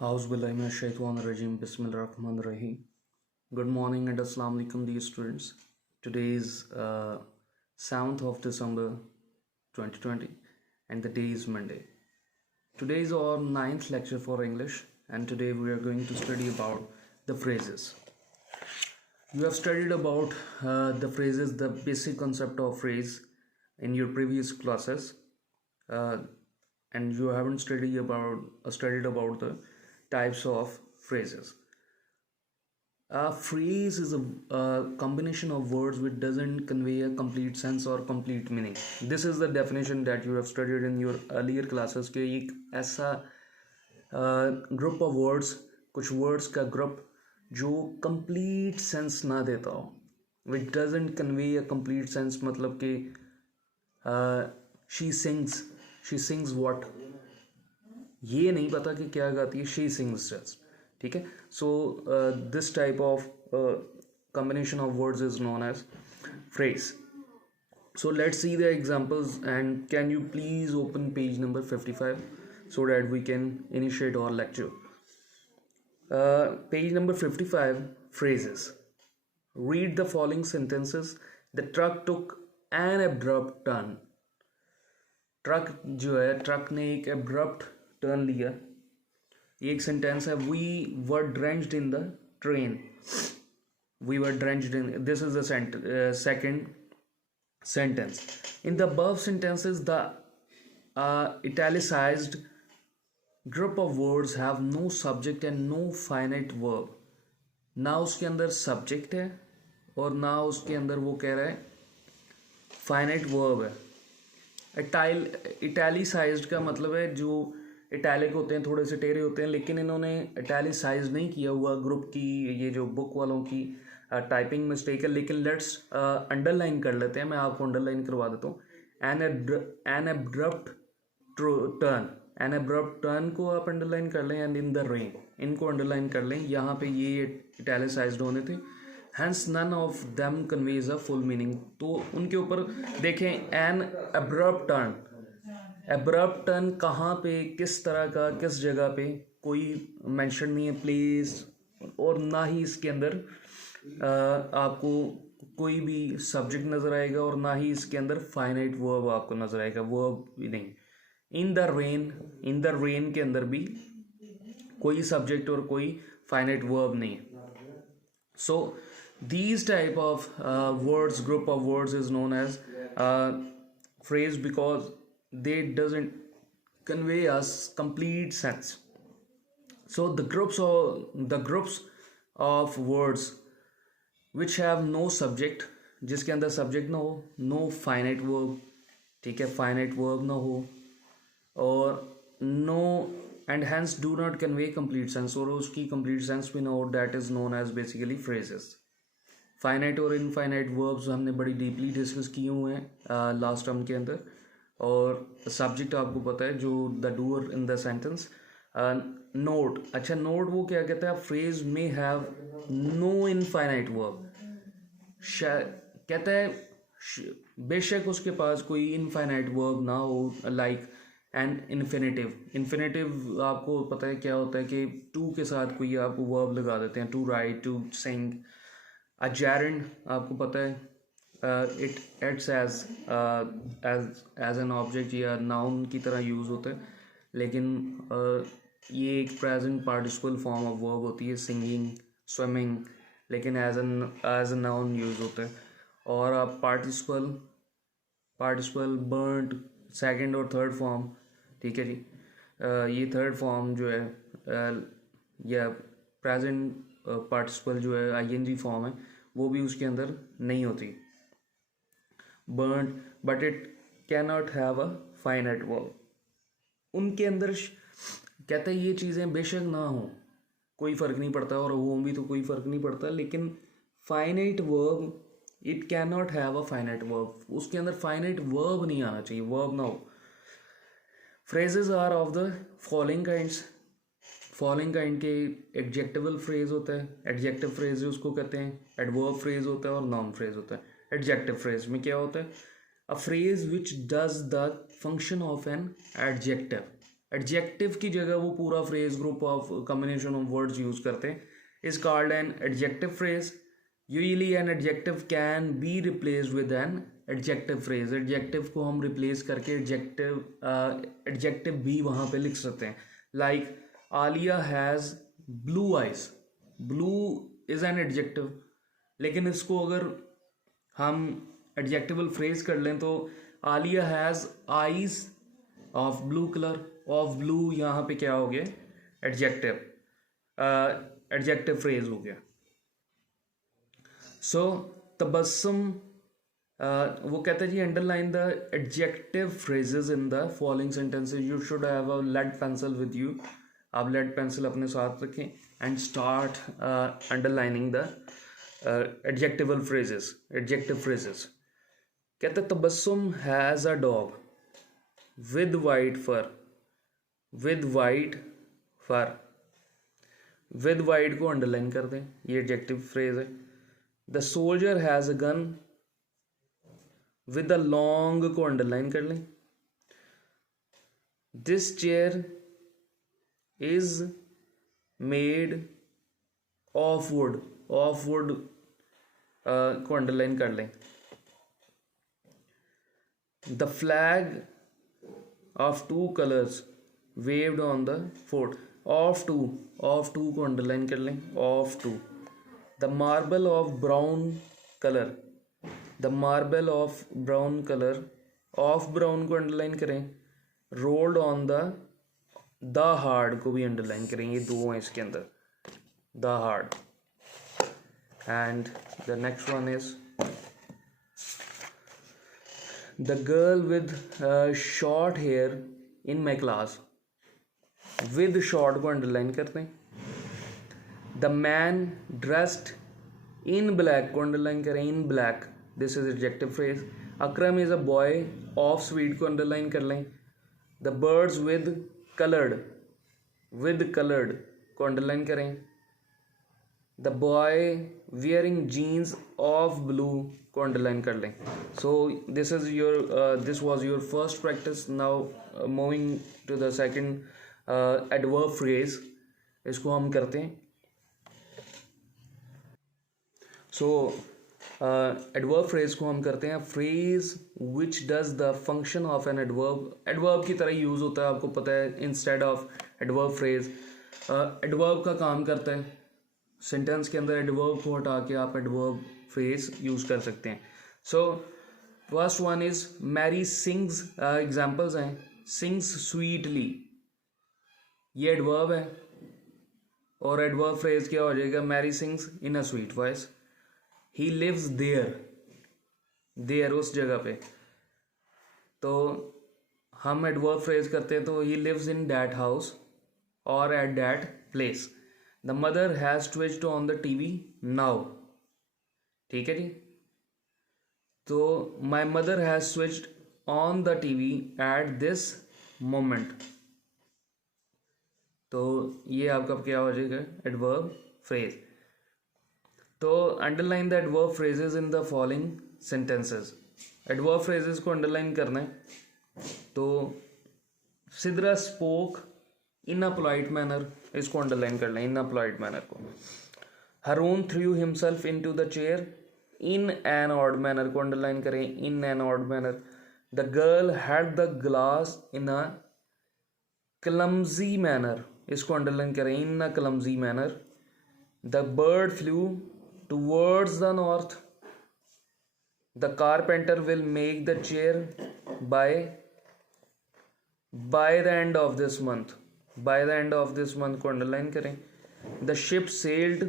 Auzubillahiminash-shaytanir-rajim. Bismillahir-rahmanir-rahim. Good morning and Assalamu alaikum, dear students. Today is 7th of December 2020 and the day is Monday. Today is our 9th lecture for English and today we are going to study about the phrases. You have studied about the phrases, the basic concept of phrase in your previous classes, and you haven't studied about the types of phrases. A phrase is a combination of words which doesn't convey a complete sense or complete meaning. This is the definition that you have studied in your earlier classes कि एक ऐसा group of words, कुछ words का group जो complete sense ना देता हो, which doesn't convey a complete sense. मतलब कि she sings what, ये नहीं पता कि क्या गाती है, she sings just. ठीक है. So this type of combination of words is known as phrase. So let's see the examples, and can you please open page number 55 so that we can initiate our lecture. Page number 55, phrases. Read the following sentences. The truck took an abrupt turn. Truck जो है, truck ने एक abrupt turn लिया. ये एक sentence है. We were drenched in the train. We were drenched in, this is the second sentence. In the above sentences, the italicized group of words have no subject and no finite verb. ना उसके अंदर subject है और ना उसके अंदर वो कह रहा है finite verb है. इटैलिसाइज्ड का मतलब है जो इटैलिक होते हैं, थोड़े से टेढ़े होते हैं, लेकिन इन्होंने इटैलिसाइज नहीं किया हुआ. ग्रुप की ये जो बुक वालों की टाइपिंग मिस्टेक है, लेकिन लेट्स अंडरलाइन कर लेते हैं. मैं आपको अंडरलाइन करवा देता हूँ. An abrupt turn, an abrupt turn को आप अंडरलाइन कर लें. एंड इन द रेन, इनको अंडरलाइन कर लें. यहाँ पे ये इटैलिसाइज्ड होने थे. Hence none of them conveys a full meaning. तो उनके ऊपर देखें. An abrupt turn, abrupt turn कहाँ पे, किस तरह का, किस जगह पे, कोई मेंशन नहीं है प्लेस, और ना ही इसके अंदर आपको कोई भी सब्जेक्ट नज़र आएगा और ना ही इसके अंदर फाइनाइट वर्ब आपको नज़र आएगा. वर्ब भी नहीं. इन the rain, in the rain के अंदर भी कोई सब्जेक्ट और कोई फाइनाइट वर्ब नहीं है. So these type of words, group of words is known as phrase because they doesn't convey us complete sense. So the groups of words which have no subject, जिसके अंदर subject ना हो, no finite verb, ठीक है, finite verb ना हो, और no, and hence do not convey complete sense, और उसकी complete sense भी ना हो, that is known as basically phrases. Finite और इनफाइनाइट वर्ब्स हमने बड़ी डीपली डिस्कस किए हुए हैं लास्ट टर्म के अंदर, और सब्जेक्ट आपको पता है जो the doer in the sentence. Note, अच्छा नोट वो क्या कहता है, फ्रेज में हैव नो इनफाइनाइट वर्ब. कहता है बेशक उसके पास कोई इनफाइनाइट वर्ब ना हो, लाइक एंड इन्फिनेटिव. इन्फिनेटिव आपको पता है क्या होता है कि टू के साथ कोई आप वर्ब लगा देते हैं. To write, to sing. A gerund आपको पता है, it acts as an object या noun की तरह यूज़ होता है, लेकिन ये एक present participle form of verb होती है. सिंगिंग, स्विमिंग, लेकिन एज अ नाउन यूज़ होता है. और पार्टिसिपल बर्न्ड सेकंड और थर्ड फॉर्म, ठीक है जी. ये थर्ड फॉर्म जो है या प्रेजेंट पार्टिसिपल जो है आईएनजी फॉर्म है, वो भी उसके अंदर नहीं होती. Burned, but it can not have a finite verb. उनके अंदर कहते हैं ये चीज़ें बेशक ना हो, कोई फ़र्क नहीं पड़ता, और हों भी तो कोई फ़र्क नहीं पड़ता, लेकिन finite verb, it can not have a finite verb. उसके अंदर फाइनाइट वर्ब नहीं आना चाहिए, वर्ब ना हो. Phrases are of the following kinds. Following kind के एडजेक्टिवल फ्रेज होता है. एडजेक्टिव फ्रेज उसको कहते हैं. एडवर्ब फ्रेज होता है और नाउन फ्रेज होता है. एडजेक्टिव फ्रेज में क्या होता है, a phrase which does the function of an adjective. Adjective की जगह वो पूरा phrase group of combination of words use करते हैं, is called an adjective phrase. Usually an adjective can be replaced with an adjective phrase. Adjective को हम replace करके adjective भी वहाँ पे लिख सकते हैं. Like Alia has blue eyes. Blue is an adjective, लेकिन इसको अगर हम एडजेक्टिवल फ्रेज कर लें तो Alia has eyes of blue colour. Of blue यहाँ पे क्या हो गया, एडजेक्टिव, एडजेक्टिव फ्रेज हो गया. सो तबस्सुम, वो कहते हैं जी underline the adjective phrases in the following sentences. You should have a lead pencil with you. आप लेड पेंसिल अपने साथ रखें and start underlining the adjectival phrases, adjective phrases. कहते हैं Tabassum has a dog with white fur. With white fur, with white को underline कर दें, ये एडजेक्टिव फ्रेज है. The soldier has a gun. With the long को अंडरलाइन कर लें. This chair is made of wood. Of wood को underline कर लें. The flag of two colours waved on the fort. Of two, of two को underline कर लें, of two. The marble of brown colour. The marble of brown colour, of brown को underline करें. Rolled on the hard को भी underline करें, ये दो हैं इसके अंदर, the hard. And the next one is the girl with short here in my class. With short को अंडरलाइन करते हैं. The man dressed in black को अंडरलाइन करें, in black, this is adjective phrase. Akram is a boy of sweet को underline कर लें. The birds with coloured को underline करें. The boy wearing jeans of blue को अंडरलाइन कर लें. So this is your this was your first practice. Now moving to the second adverb phrase, इसको हम करते हैं. सो एडवर्ब फ्रेज को हम करते हैं phrase which does the function of an adverb. Adverb की तरह यूज़ होता है, आपको पता है. Instead of adverb phrase, adverb का काम करता है. सेंटेंस के अंदर एडवर्ब को हटा के आप एडवर्ब फ्रेज यूज़ कर सकते हैं. So first one is Mary sings. Examples हैं, सिंग्स स्वीटली, ये एडवर्ब है. और एडवर्ब फ्रेज क्या हो जाएगा, Mary sings in a sweet voice. He lives there, there उस जगह पे. तो हम एडवर्ब फ्रेज करते हैं तो he lives in that house और at that place. The mother has switched on the TV now. ठीक है जी. तो my mother has switched on the TV at this moment. तो ये आपका क्या हो जाएगा, एडवर्ब फ्रेज. तो underline the adverb phrases in the following sentences. Adverb phrases को अंडरलाइन करना है. तो Sidra spoke in a polite manner, इसको अंडरलाइन कर लें, इन अ पोलाइट मैनर को. Haroon threw himself into the chair in an odd manner को अंडरलाइन करें, in an odd manner. The girl had the glass in a clumsy manner, इसको underline करें, in a clumsy manner. The bird flew towards the north. The carpenter will make the chair by the end of this month. By the end of this month को underline करें. The ship sailed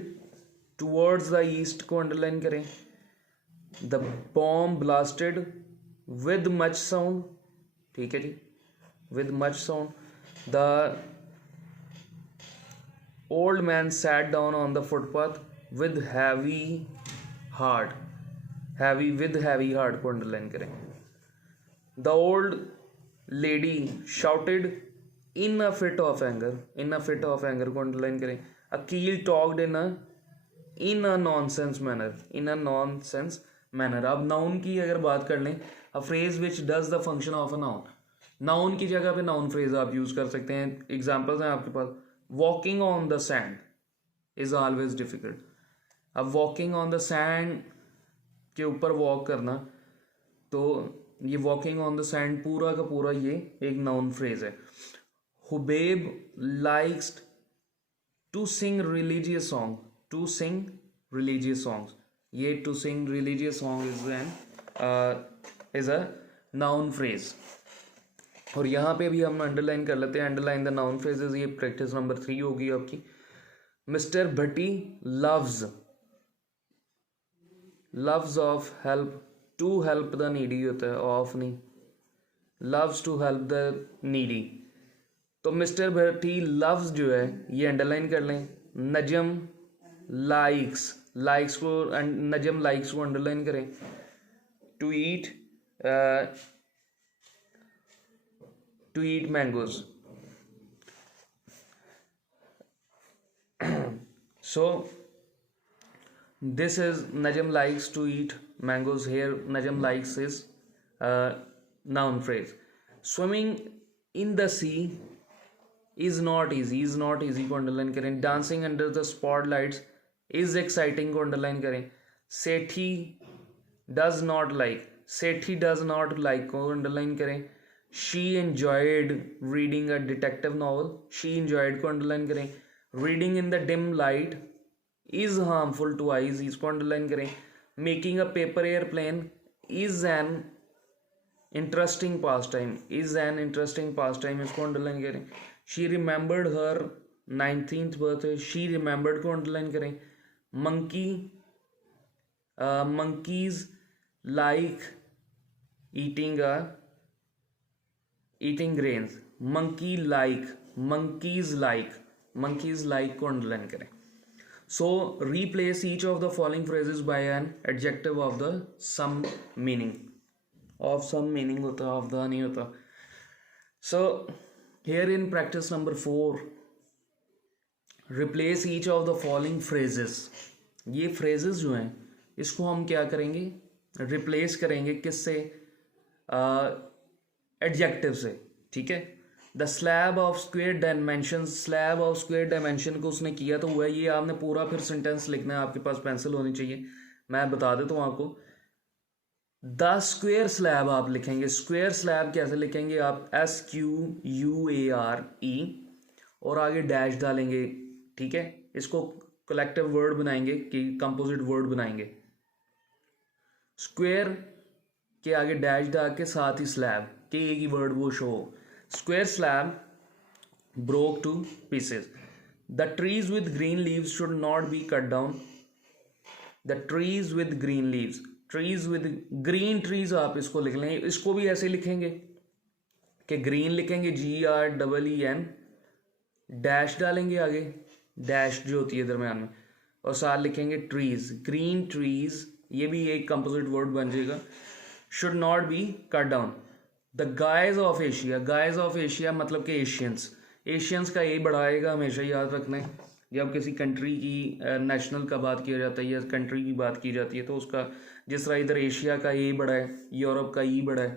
towards the east को underline करें. The bomb blasted with much sound. ठीक है जी, with much sound. The old man sat down on the footpath with heavy heart. heavy with heavy heart को underline करें. The old lady shouted in a fit of anger. in a fit of anger को underline करें. Akil talked in a nonsense manner. in a nonsense manner. अब noun की अगर बात कर लें, a phrase which does the function of a noun. Noun की जगह पे नाउन फ्रेज आप यूज कर सकते हैं। एग्जाम्पल्स हैं आपके पास, walking on the sand is always difficult. अब वॉकिंग ऑन द सैंड के ऊपर वॉक करना, तो ये वॉकिंग ऑन द सैंड पूरा का पूरा ये एक नाउन फ्रेज है। Hubaib likes to sing religious song, to sing religious songs, ये to sing religious song is a noun phrase. और यहाँ पे भी हम अंडरलाइन कर लेते हैं, अंडरलाइन द नाउन फ्रेजेस। ये प्रैक्टिस नंबर 3 होगी आपकी। Mister Bhatti loves, loves of help, to help the needy होता है, ऑफ नहीं, loves to help the needy. तो मिस्टर भट्टी लव्स जो है ये अंडरलाइन कर लें। नजम लाइक्स, लाइक्स को नजम लाइक्स को अंडरलाइन करें। To eat mangoes, so this is Najam likes to eat mangoes. Here Najam likes is noun phrase. Swimming in the sea is not easy, is not easy को underline करें। Dancing under the spotlights is exciting को underline करें। Sethi does not like, Sethi does not like को underline करें। She enjoyed reading a detective novel, she enjoyed को underline करें। Reading in the dim light is harmful to eyes, इसको underline करें। Making a paper airplane is an interesting pass time, is an interesting pass time, इसको underline करें। She remembered her 19th birthday, she remembered को underline करें। Monkeys like eating grains, monkeys like को underline करें। So replace each of the following phrases by an adjective of the same meaning, of same meaning होता है, of the नहीं होता। So here in practice number 4, replace each of the following phrases. ये phrases जो हैं इसको हम क्या करेंगे, रिप्लेस करेंगे किससे, एडजेक्टिव से, ठीक है। The slab of square dimension, slab of square dimension को उसने किया तो हुआ है, ये आपने पूरा फिर सेंटेंस लिखना है, आपके पास पेंसिल होनी चाहिए, मैं बता देता हूँ आपको। द स्क्वेयर स्लैब आप लिखेंगे, स्क्वेयर स्लैब कैसे लिखेंगे आप, SQUARE और आगे डैश डालेंगे, ठीक है। इसको कलेक्टिव वर्ड बनाएंगे कि कंपोजिट वर्ड बनाएंगे। स्क्वेयर के आगे डैश डाल के साथ ही स्लैब के एक ही वर्ड वो शो हो। Square slab broke two pieces. The trees with green leaves should not B cut down, the trees with green leaves, trees with green trees आप इसको लिख लें। इसको भी ऐसे लिखेंगे कि ग्रीन लिखेंगे GREEN, डैश डालेंगे आगे, डैश जो होती है दरम्यान में, और साथ लिखेंगे ट्रीज, ग्रीन ट्रीज, ये भी एक कंपोजिट वर्ड बन जाएगा। Should not B cut down. The guys of Asia, guys of Asia मतलब कि एशियंस, एशियंस का ए बढ़ाएगा, हमेशा याद रखना है। जब किसी कंट्री की नेशनल का बात किया जाता है या कंट्री की बात की जाती है तो उसका, जिस तरह इधर एशिया का ए बड़ा है, यूरोप का ई बड़ा है,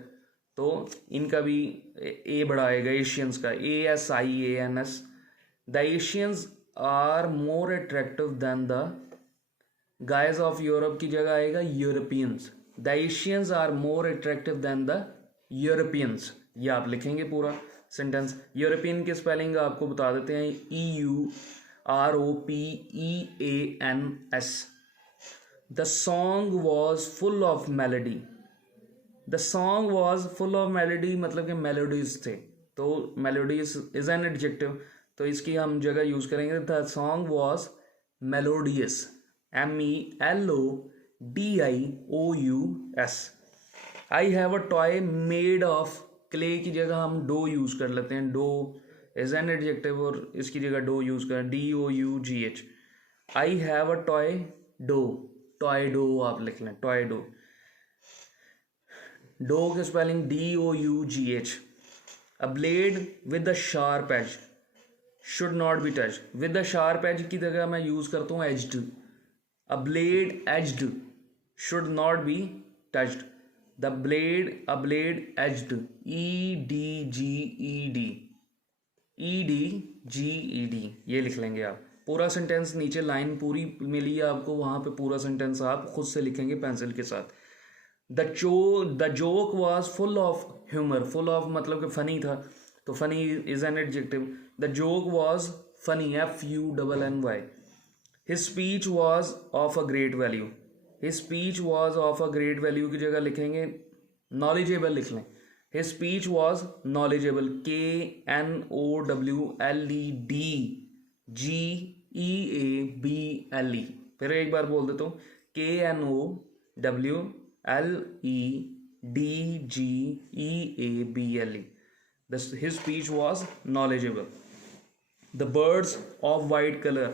तो इनका भी ए बढ़ाएगा, एशियंस का ASIANS। The Asians are more attractive than the, guys of Europe की जगह आएगा Europeans. The Asians are more attractive than the Europeans, ये आप लिखेंगे पूरा सेंटेंस। यूरोपियन की स्पेलिंग आपको बता देते हैं, EUROPEANS। The song was full of melody, the song was full of melody मतलब कि मेलोडीज थे, तो मेलोडीज इज एन एडजेक्टिव, तो इसकी हम जगह यूज करेंगे the song was melodious, MELODIOUS। I have a toy made of clay की जगह हम डो यूज कर लेते हैं, डो इज एन एडजेक्टिव और इसकी जगह डो यूज करें, DOUGH। I have a toy dough, toy dough आप लिख लें, टॉय डो, डो की spelling DOUGH। A blade with a sharp edge should not be touch, with a sharp edge की जगह मैं यूज करता हूँ edged. A blade edged should not be touched, the blade, a blade edged, EDGED, ये लिख लेंगे आप। पूरा सेंटेंस नीचे लाइन पूरी मिली है आपको, वहाँ पे पूरा सेंटेंस आप खुद से लिखेंगे पेंसिल के साथ। The joke was full of humour, full of मतलब कि फनी था, तो funny is an adjective. The joke was funny, FUNNY। His speech was of a great value, his speech was of a great value की जगह लिखेंगे knowledgeable लिख लें। His speech was knowledgeable, KNOWLEDGEABLE। फिर एक बार बोल देता हूँ, KNOWLEDGEABLE। His speech was knowledgeable. The birds of white color,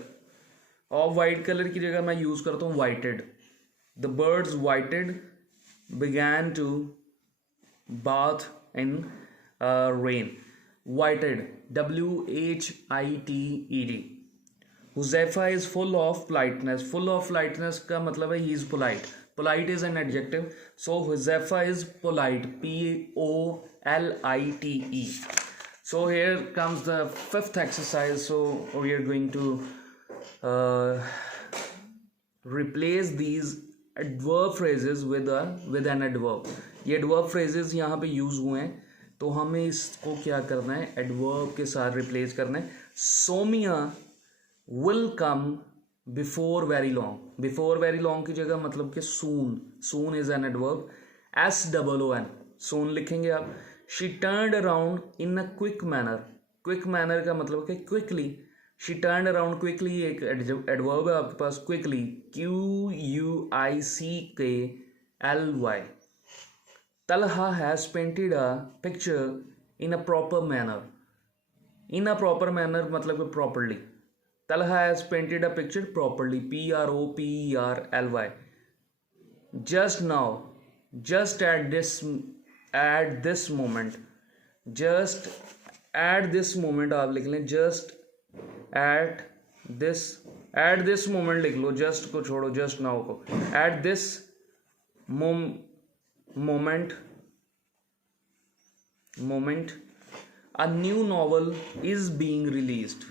of white colour की जगह मैं यूज करता हूँ whited. The birds whited began to bath in rain, whited, WHITED। Huzaifa is full of politeness, full of politeness का मतलब है he is polite, polite is an adjective, so Huzaifa is polite, POLITE। So here comes the fifth exercise. So we are going to replace these adverb phrases with an adverb। ये adverb phrases यहाँ पे use हुए हैं, तो हमें इसको क्या करना है, adverb के साथ रिप्लेस करना है। सोमिया will come before very long, before very long की जगह मतलब कि soon, soon is an adverb, SOON, soon लिखेंगे आप। She turned around in a quick manner, quick manner का मतलब कि quickly, she turned around quickly एक adverb है आपके पास, quickly, QUICKLY। Talha has painted a picture in a proper manner, in a proper manner मतलब कि properly। Talha has painted a picture properly, PROPERLY। Just now, just at this moment, just at this moment आप लिख लें, just at this moment लिख लो, just को छोड़ो, just now को, at this moment a new novel is being released।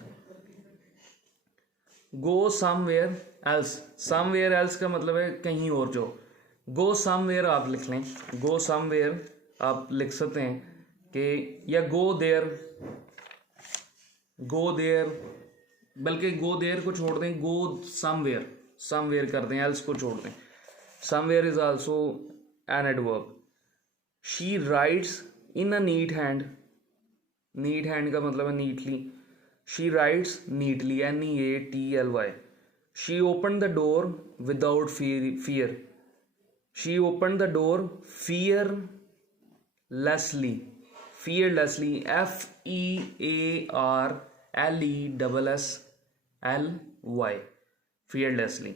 go somewhere else, somewhere else का मतलब है कहीं और जाओ, go somewhere आप लिख लें, go somewhere आप लिख सकते हैं कि, या go there, बल्कि go there को छोड़ दें, go somewhere कर दें, else को छोड़ दें। somewhere is also an adverb। she writes in a neat hand, neat hand का मतलब है neatly, she writes neatly, NEATLY। she opened the door without fear, she opened the door fearlessly, FEARLESSLY, fearlessly।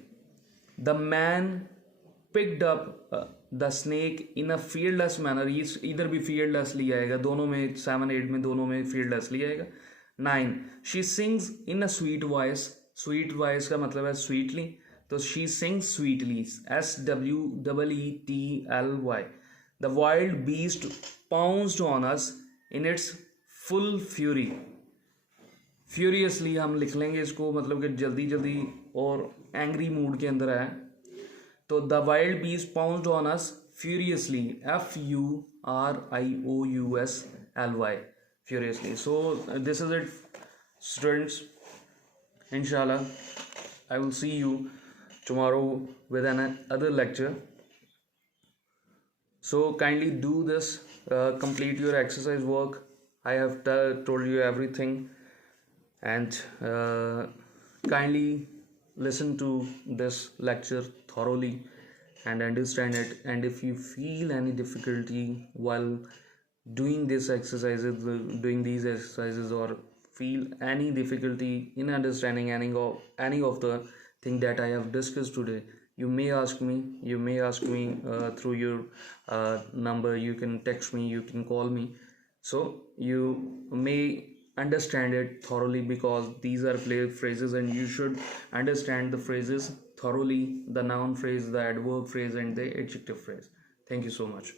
the man picked up the snake in a fearless manner, इधर भी fearlessly आएगा, दोनों में 7 8 में दोनों में fearlessly आएगा। 9 she sings in a sweet voice, sweet voice का मतलब है sweetly, तो she sings sweetly, SWEETLY। the wild beast pounced on us in its full fury, furiously हम लिख लेंगे इसको, मतलब कि जल्दी जल्दी और एंग्री मूड के अंदर है, तो the wild beast pounced on us furiously, FURIOUSLY, furiously। so this is it students, inshallah I will see you tomorrow with another lecture। so kindly do this, complete your exercise work, I have told you everything, and kindly listen to this lecture thoroughly and understand it, and if you feel any difficulty while doing these exercises or feel any difficulty in understanding any of the thing that I have discussed today, you may ask me through your number, you can text me, you can call me, so you may understand it thoroughly, because these are phrases and you should understand the phrases thoroughly, the noun phrase, the adverb phrase, and the adjective phrase। thank you so much।